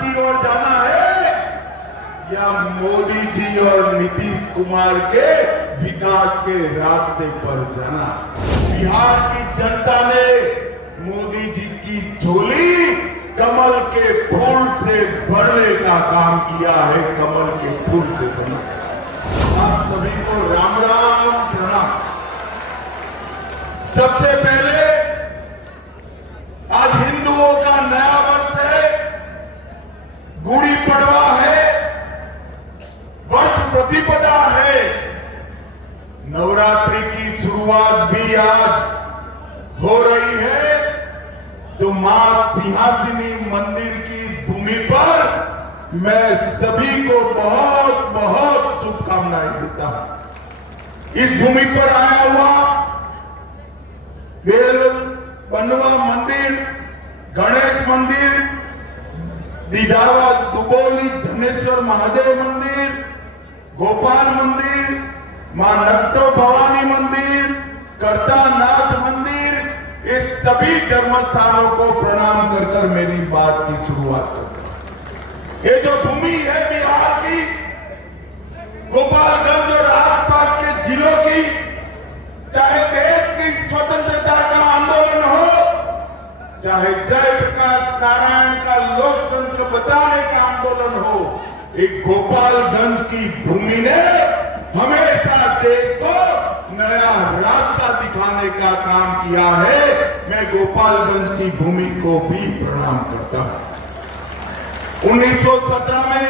की ओर जाना है या मोदी जी और नीतीश कुमार के विकास के रास्ते पर जाना? बिहार की जनता ने मोदी जी की झोली कमल के फूल से भरने का काम किया है, कमल के फूल से भरना। आप सभी को राम राम प्रणाम। सबसे पहले आज हिंदुओं का नया वर्ष है, गुड़ी पड़वा है, वर्ष प्रतिपदा है। नवरात्रि की शुरुआत भी आज हो रही है, तो मां सिंहासिनी मंदिर की इस भूमि पर मैं सभी को बहुत बहुत शुभकामनाएं देता हूं। इस भूमि पर आया हुआ बेल बनवा मंदिर, गणेश मंदिर, दीदावा दुबोली धनेश्वर महादेव मंदिर, गोपाल मंदिर, मां नट्टो भवानी मंदिर, करतानाथ मंदिर, इस सभी धर्म स्थानों को प्रणाम कर कर मेरी बात की शुरुआत करता हूं। ये जो भूमि है बिहार की, गोपालगंज और आसपास के जिलों की, चाहे देश की स्वतंत्रता का आंदोलन हो, चाहे जयप्रकाश नारायण का लोकतंत्र बचाने का आंदोलन हो, एक गोपालगंज की भूमि ने हमेशा देश को नया रास्ता दिखाने का काम किया है। मैं गोपालगंज की भूमि को भी प्रणाम करता हूं। 1917 में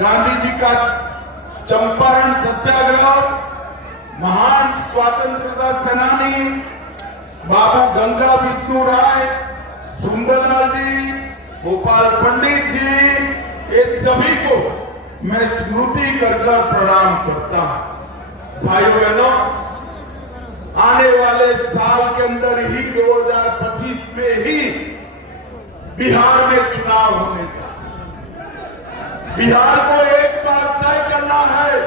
गांधी जी का चंपारण सत्याग्रह, महान स्वतंत्रता सेनानी बाबू गंगा विष्णु राय, सुंदरलाल जी, गोपाल पंडित जी, ये सभी को मैं स्मृति कर कर प्रणाम करता हूं। भाइयों बहनों, आने वाले साल के अंदर ही 2025 में ही बिहार में चुनाव होने का, बिहार को एक बार तय करना है,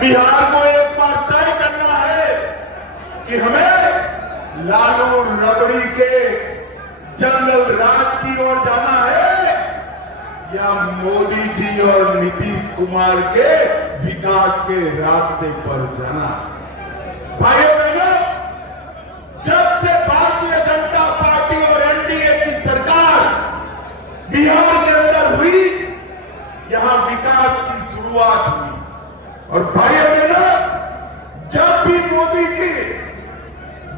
बिहार को एक बार तय करना है कि हमें लालू रबड़ी के जंगल राज की ओर जाना है या मोदी जी और नीतीश कुमार के विकास के रास्ते पर जाना। भाइयों बहनों, जब से भारतीय जनता पार्टी और एनडीए की सरकार बिहार के अंदर हुई, यहां विकास की शुरुआत हुई। और भाइयों बहनों, जब भी मोदी जी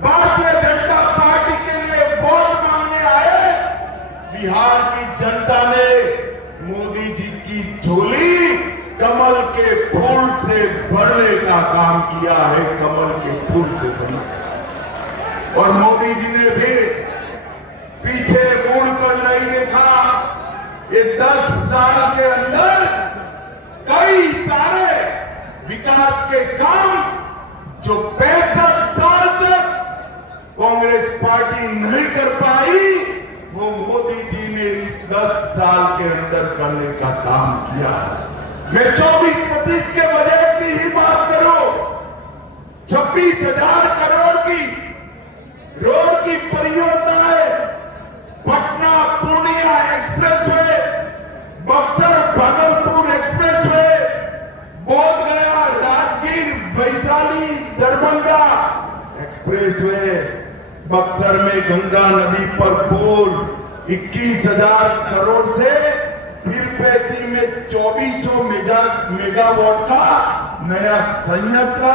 भारतीय जनता पार्टी के लिए वोट मांगने आए, बिहार की जनता ने मोदी जी की झोली कमल के फूल से भरने का काम किया है, कमल के फूल से भरना। और मोदी जी ने भी पीछे मुड़कर नहीं देखा। ये 10 साल के अंदर कई सारे विकास के काम जो 65 साल तक कांग्रेस पार्टी नहीं कर पाई, वो मोदी जी ने इस 10 साल के अंदर करने का काम किया। मैं 24-25 के बजट की ही बात करूं, 26,000 करोड़ की रोड की परियोजनाएं, Patna Purnia expressway, Buxar Bhagalpur expressway, Bodhgaya Rajgir Vaishali Darbhanga expressway, Buxar में गंगा नदी पर पुल 21,000 करोड़ से, पीरपेटी में 2400 मेगावाट का नया संयंत्र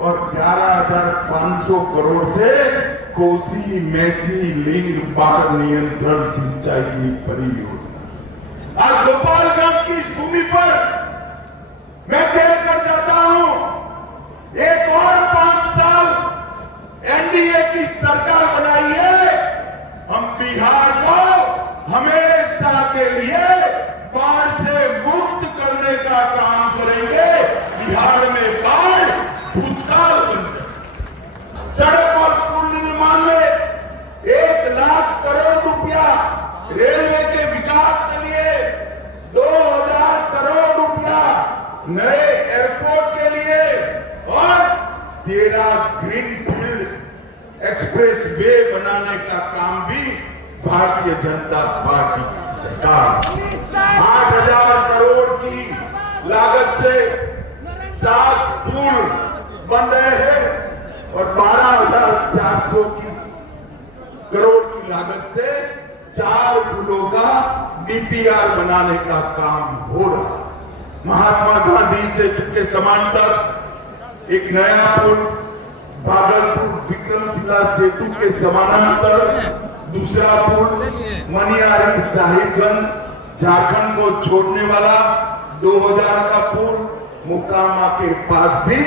और 11,500 करोड़ से कोसी मेची लिंग बाढ़ नियंत्रण सिंचाई की परियोजना। आज गोपालगंज की इस भूमि पर मैं कहकर जाता हूं, एक और 5 साल एनडीए की सरकार बनाई है, हम बिहार को हमेशा के लिए बाढ़ से मुक्त करने का काम करेंगे। बिहार में बाढ़ भूतकाल बन जाए। सड़क और पुल निर्माण में 1 लाख करोड़ रुपया, रेलवे के विकास के लिए 2,000 करोड़ रुपया, नए एयरपोर्ट के लिए और 13 ग्रीनफील्ड एक्सप्रेस वे बनाने का काम भी भारतीय जनता पार्टी की सरकार 8,000 करोड़ की लागत से 7 पुल बन रहे हैं और 12,400 करोड़ की लागत से 4 पुलों का डीपीआर बनाने का काम हो रहा। महात्मा गांधी सेतु के समांतर एक नया पुल, भागलपुर विक्रमशिला सेतु के समानांतर दूसरा पुल, मनियारी साहिबगंज झारखंड को छोड़ने वाला 2000 का पुल, मोकामा के पास भी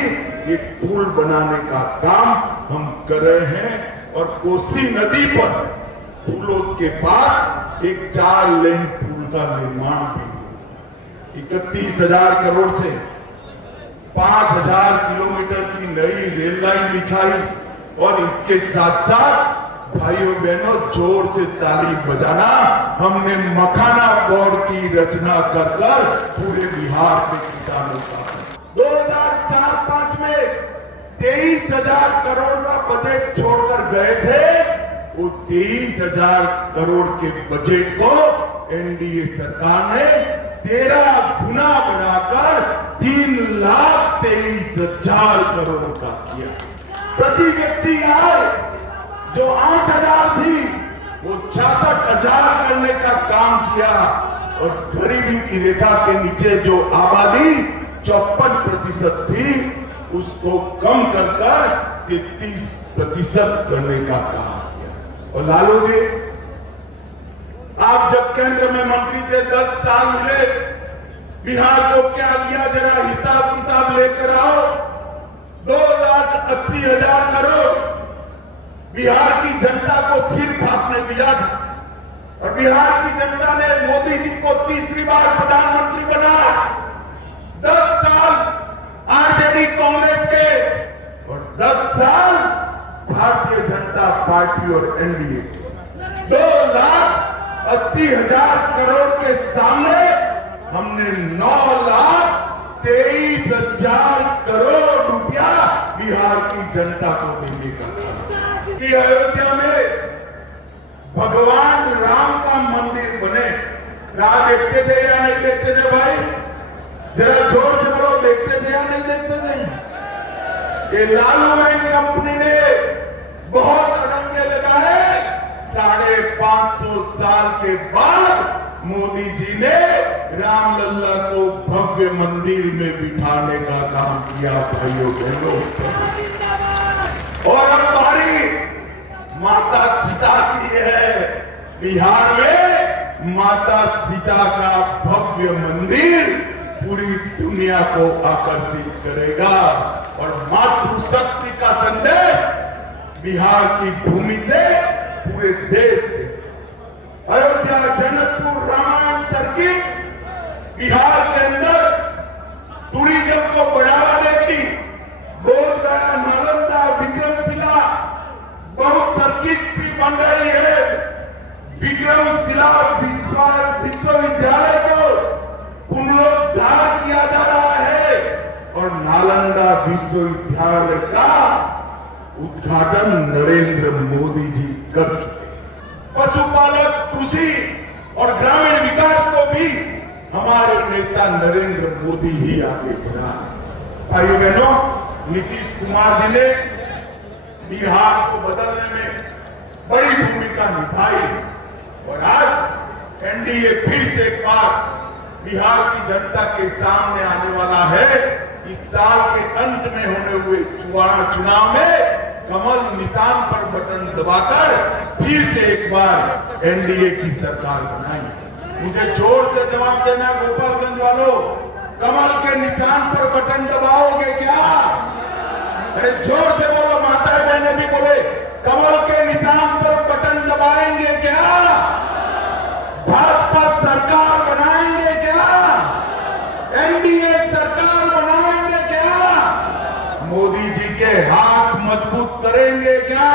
एक पुल बनाने का काम हम कर रहे हैं और कोसी नदी पर पुलों के पास एक 4 लेन पुल का निर्माण भी 31,000 करोड़ से 5,000 किलोमीटर की नई रेल लाइन बिछाई और इसके साथ साथ भाइयों बहनों जोर से ताली बजाना, हमने मखाना बोर्ड की रचना कर पूरे बिहार के किसानों का 2004-05 में 23,000 करोड़ का बजट छोड़कर गए थे। वो 23,000 करोड़ के बजट को एनडीए सरकार ने 13 गुना बढ़ाकर 3,23,000 करोड़ का किया। प्रति व्यक्ति आय जो 8,000 थी वो 66,000 करने का काम किया और गरीबी की रेखा के नीचे जो आबादी 54% थी उसको कम कर 33% करने का काम किया। और लालू जी, आप जब केंद्र में मंत्री थे 10 साल मिले, बिहार को क्या दिया जरा हिसाब किताब लेकर आओ। 2,80,000 करोड़ बिहार की जनता को सिर्फ आपने दिया था और बिहार की जनता ने मोदी जी को तीसरी बार प्रधानमंत्री बनाया। 10 साल आरजेडी कांग्रेस के और 10 साल भारतीय जनता पार्टी और एनडीए के 2,80,000 करोड़ के सामने हमने 9,23,000 करोड़ रुपया बिहार की जनता को देने का कि अयोध्या में भगवान राम का मंदिर बने। राह देखते थे या नहीं देखते थे भाई? जरा जोर से बोलो, देखते थे या नहीं देखते थे? ये लालू एंड कंपनी ने बहुत अड़ंगे लगाए। 550 साल के बाद मोदी जी ने रामलल्ला को भव्य मंदिर में बिठाने का काम किया भाइयों बहनों। और अब बारी माता सीता की है। बिहार में माता सीता का भव्य मंदिर पूरी दुनिया को आकर्षित करेगा और मातृशक्ति का संदेश बिहार की भूमि से पूरे देश से अयोध्या जनकपुर रामायण सर्किट बिहार के अंदर टूरिज्म को बढ़ावा देगी। बोधगया, नालंदा, विक्रमशिला बहुत सर्किट भी बन रही है। विक्रमशिला विश्वविद्यालय को पुनरुद्धार किया जा रहा है और नालंदा विश्वविद्यालय का उद्घाटन नरेंद्र मोदी जी कर चुके हैं। पशुपालक, कृषि और ग्रामीण विकास को भी हमारे नेता नरेंद्र मोदी ही आगे बढ़ा है। भाइयों बहनों, नीतीश कुमार जी ने बिहार को बदलने में बड़ी भूमिका निभाई और आज एनडीए फिर से एक बार बिहार की जनता के सामने आने वाला है। इस साल के अंत में होने हुए चुनाव में कमल निशान पर बटन दबाकर फिर से एक बार एनडीए की सरकार बनाई। मुझे जोर से जवाब देना गोपालगंज वालों, कमल के निशान पर बटन दबाओगे क्या? अरे जोर से बोलो, माताएं बहनें भी बोले, कमल के निशान पर बटन दबाएंगे क्या? भाजपा सरकार बनाएंगे क्या? एनडीए सरकार बनाएंगे क्या? मोदी जी के हाथ मजबूत करेंगे क्या?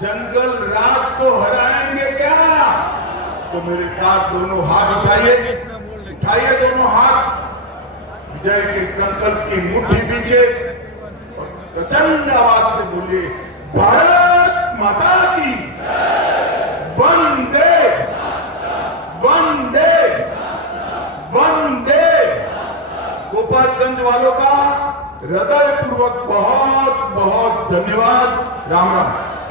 जंगल राज को हराएंगे क्या? तो मेरे साथ दोनों हाथ उठाइए, उठाइए दोनों हाथ, विजय के संकल्प की मुट्ठी पीछे और प्रचंड आवाज से बोलिए, भारत माता की गोपालगंज वालों का हृदय पूर्वक बहुत बहुत धन्यवाद। राम राम।